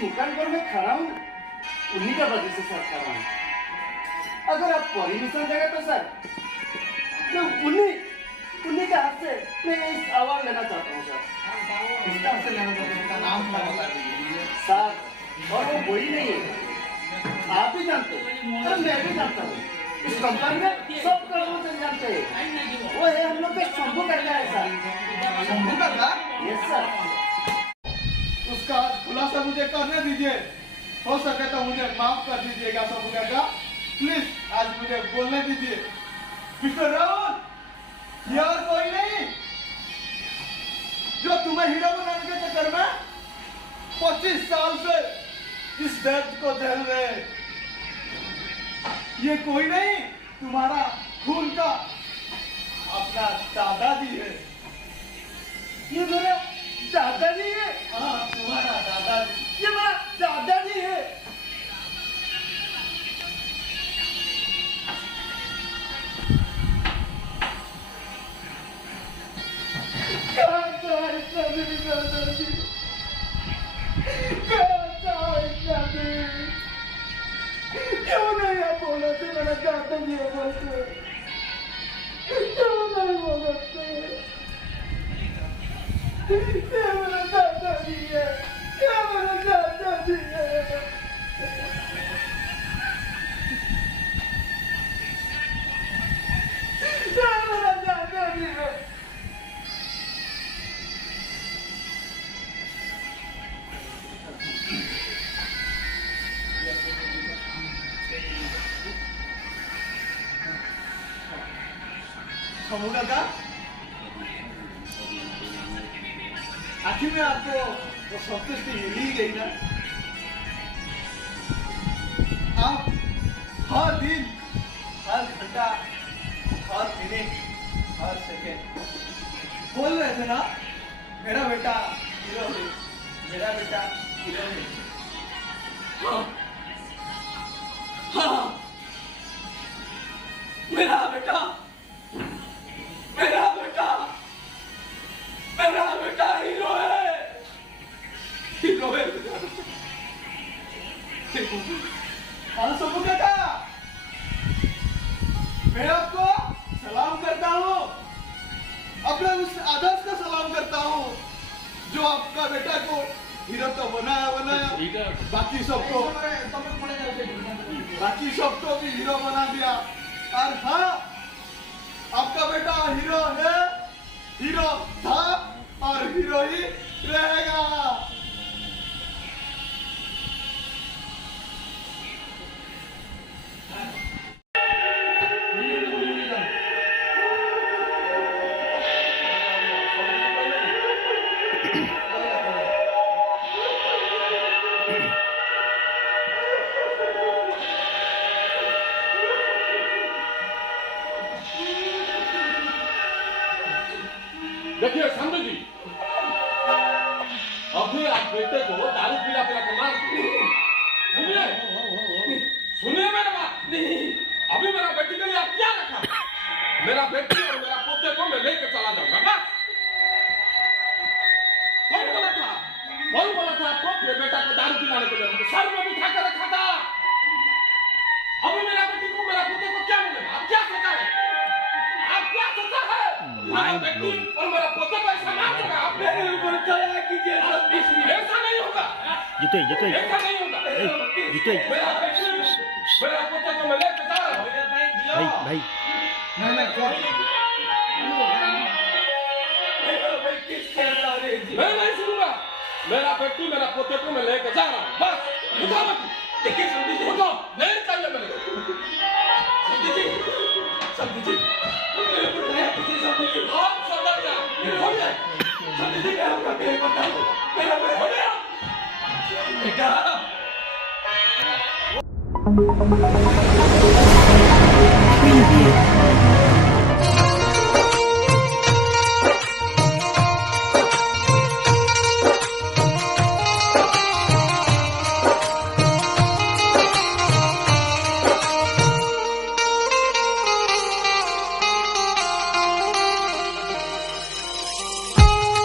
मुकाम पर मैं खड़ा हूँ उन्हीं का वजह से सर खड़ा हूँ। अगर आप परमिशन देगा तो सर मैं उन्हीं के हाथ से मैं इस अवार्ड लेना चाहता हूँ सर। किसका से लेना चाहते हैं? उनका नाम थोड़ा बता दीजिए सर। और वो वही नहीं है, आप भी जानते हैं और मैं भी जानता हूँ। इस कंपनी में सब कर्मचारी जानते हैं, वो है हम लोग के शंभू करना है सर। शंभू काका? Yes sir. उसका खुलासा मुझे करने दीजिए, हो सके तो मुझे माफ कर दीजिएगा शंभू काका, प्लीज आज मुझे बोलने दीजिए। मिस्टर राहुल, ये और कोई नहीं जो तुम्हें हीरो बनाने के चक्कर में 25 साल से इस दर्द को झेल रहे। ये कोई नहीं, तुम्हारा खून का अपना दादाजी है। ये मेरा दादाजी है। हाँ, तुम्हारा दादाजी। ये मेरा दादाजी है। क्यों नहीं आप बोलते मेरा दादाजी है बोलते? क्यों नहीं बोलते? ये मेरा दादाजी है, ये मेरा दादाजी है। ये मेरा दादाजी है। शंभू काका, आखिर में आपको वो संतुष्टि मिल ही गई ना? आप हर दिन, हर घंटा, हर मिनट, हर सेकेंड बोल रहे थे ना, मेरा बेटा हीरो है, मेरा बेटा हीरो है। हाँ, हाँ, मेरा बेटा हीरो है, हीरो है। हाँ शंभू काका, मैं आपको सलाम करता हूँ, अपने उस आदर्श का सलाम करता हूँ जो आपका बेटा को हीरो तो बनाया, बाकी सबको भी हीरो बना दिया। और हाँ, आपका बेटा हीरो है, हीरो था और हीरो ही रहेगा। देखिए संजय जी, अभी आप बेटे को दारू पिला के मार सुनिए, सुनिए मेरा बात। अभी मेरा बेटी के लिए आप क्या रखा? मेरा बेटी और मेरा पोते को मैं लेकर चला जाऊंगा बस। कौन बोला था आपको अपने बेटा को दारू पिलाने के लिए? सर में बिठा कर रखा था। अभी मेरा बेटी को, मेरा पोते को क्या मिलेगा? आप क्या सोचा है? मेरा बेटी और मेरा पोता को ऐसा मार देगा? आप मेरे ऊपर दया कीजिए। ऐसा नहीं होगा, ऐसा नहीं होगा। मेरा बेटी, मेरा पोता को मैं लेकर जा रहा हूँ। भाई मैं नहीं सुनूंगा। मेरा बेटी, मेरा पोते को मैं लेकर जा रहा हूँ बस। उठो मत, उठो, नहीं चाहिए मेरे को। समझ जी, आप समझ जाओ, समझ जी, मैं आपका प्यार करता हूँ, मेरा बेटा।